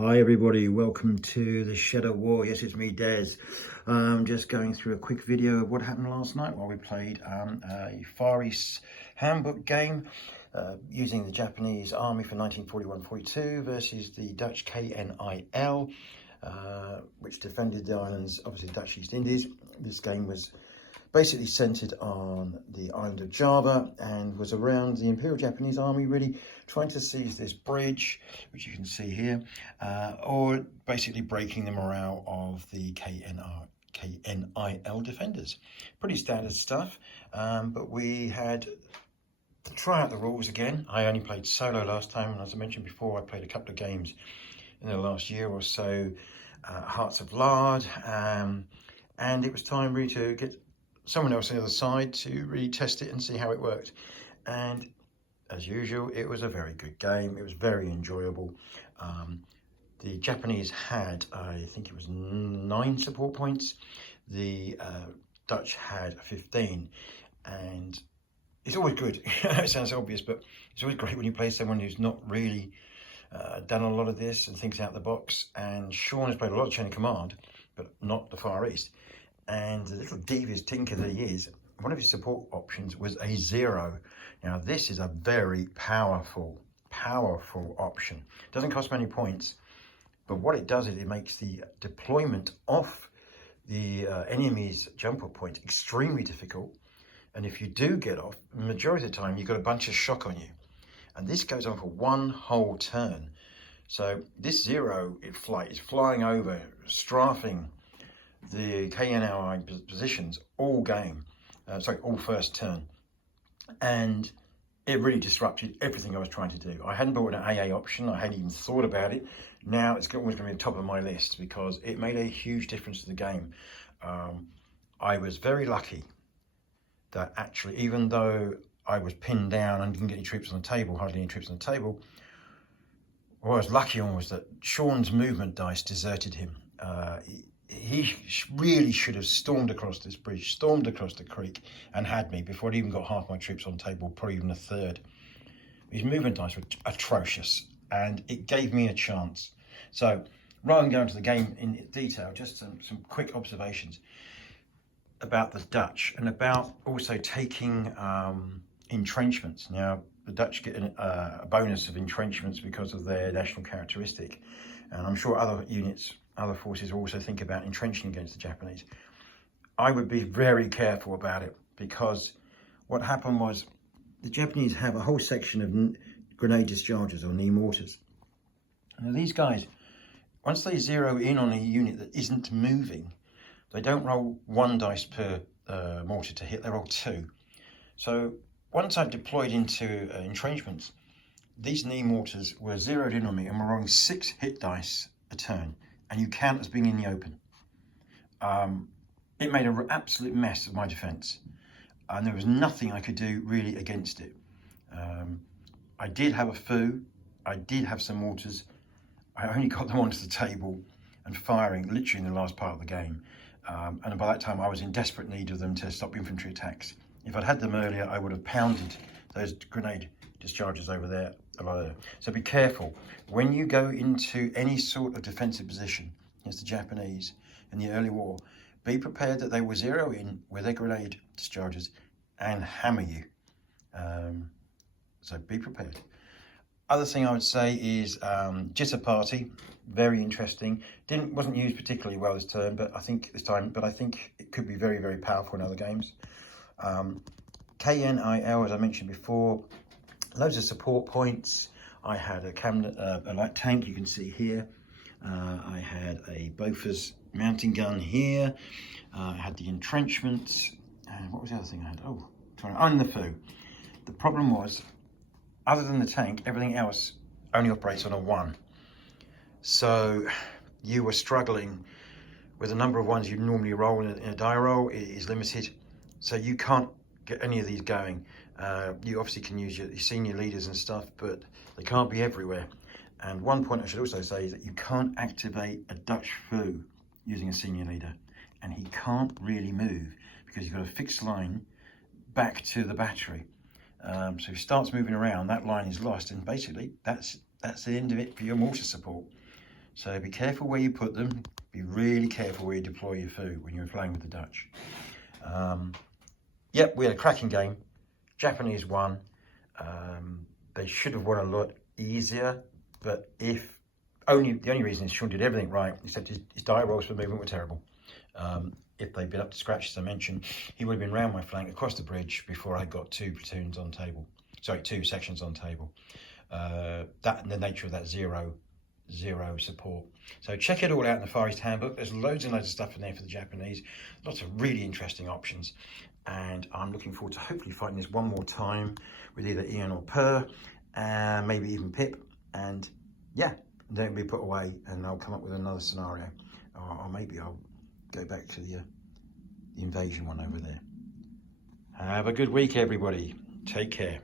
Hi everybody, welcome to the Shadow War. Yes, it's me, Des. Just going through a quick video of what happened last night while we played a Far East handbook game using the Japanese Army for 1941-42 versus the Dutch KNIL, which defended the islands, obviously the Dutch East Indies. This game was basically centered on the island of Java and was around the Imperial Japanese Army really trying to seize this bridge, which you can see here, or basically breaking the morale of the KNIL defenders. Pretty standard stuff, but we had to try out the rules again. I only played solo last time, and as I mentioned before, I played a couple of games in the last year or so, Hearts of Lard, and it was time really to get someone else on the other side to really test it and see how it worked. And as usual, it was a very good game. It was very enjoyable. The Japanese had, I think it was 9 support points. The Dutch had 15. And it's always good. It sounds obvious, but it's always great when you play someone who's not really done a lot of this and thinks out the box. And Sean has played a lot of Chain of Command, but not the Far East. And the little devious tinker that he is, one of his support options was a 0. Now this is a very powerful option. It doesn't cost many points, but what it does is it makes the deployment off the enemy's jump up point extremely difficult. And if you do get off, the majority of the time you've got a bunch of shock on you. And this goes on for one whole turn. So this 0 is flying over, strafing the KNLI positions all game, all first turn, and it really disrupted everything I was trying to do. I hadn't bought an AA option, I hadn't even thought about it. Now it's always going to be on top of my list because it made a huge difference to the game. I was very lucky that actually, even though I was pinned down and didn't get any troops on the table, hardly any troops on the table, what I was lucky on was that Sean's movement dice deserted him. He really should have stormed across this bridge, stormed across the creek, and had me before I'd even got half my troops on table, probably even a third. His movement dice were atrocious, and it gave me a chance. So, rather than go into the game in detail, just some quick observations about the Dutch and about also taking entrenchments. Now, the Dutch get a bonus of entrenchments because of their national characteristic, and I'm sure other units, other forces also think about entrenching against the Japanese. I would be very careful about it because what happened was the Japanese have a whole section of grenade dischargers or knee mortars. Now these guys, once they zero in on a unit that isn't moving, they don't roll 1 dice per mortar to hit, they roll 2. So once I've deployed into entrenchments, these knee mortars were zeroed in on me and were rolling 6 hit dice a turn. And you count as being in the open. It made an absolute mess of my defence, and there was nothing I could do really against it. I did have a foo, I did have some mortars. I only got them onto the table and firing literally in the last part of the game. And by that time I was in desperate need of them to stop infantry attacks. If I'd had them earlier, I would have pounded those grenade discharges over there. So be careful when you go into any sort of defensive position against the Japanese in the early war. Be prepared that they will zero in with their grenade discharges and hammer you. So be prepared. Other thing I would say is Jitter Party, very interesting. Wasn't used particularly well this turn, but I think it could be very, very powerful in other games. KNIL, as I mentioned before, loads of support points. I had a light tank, you can see here. I had a Bofors mounting gun here. I had the entrenchments. And what was the other thing I had? And the foo. The problem was, other than the tank, everything else only operates on a 1. So you were struggling with the number of ones you normally roll in a die roll. It is limited. So you can't get any of these going. You obviously can use your senior leaders and stuff, but they can't be everywhere. And one point I should also say is that you can't activate a Dutch foo using a senior leader, and he can't really move because you've got a fixed line back to the battery. So if he starts moving around, that line is lost, and basically that's the end of it for your mortar support. So be careful where you put them. Be really careful where you deploy your food when you're playing with the Dutch. Yep, we had a cracking game. Japanese won. They should have won a lot easier, but the only reason is Sean did everything right, except his die rolls for movement were terrible. If they'd been up to scratch, as I mentioned, he would have been round my flank across the bridge before I got two sections on table. That and the nature of that zero support. So check it all out in the Far East Handbook. There's loads and loads of stuff in there for the Japanese. Lots of really interesting options. And I'm looking forward to hopefully fighting this one more time with either Ian or Per, and maybe even Pip. And yeah, then it'll be put away and I'll come up with another scenario. Or maybe I'll go back to the invasion one over there. Have a good week, everybody. Take care.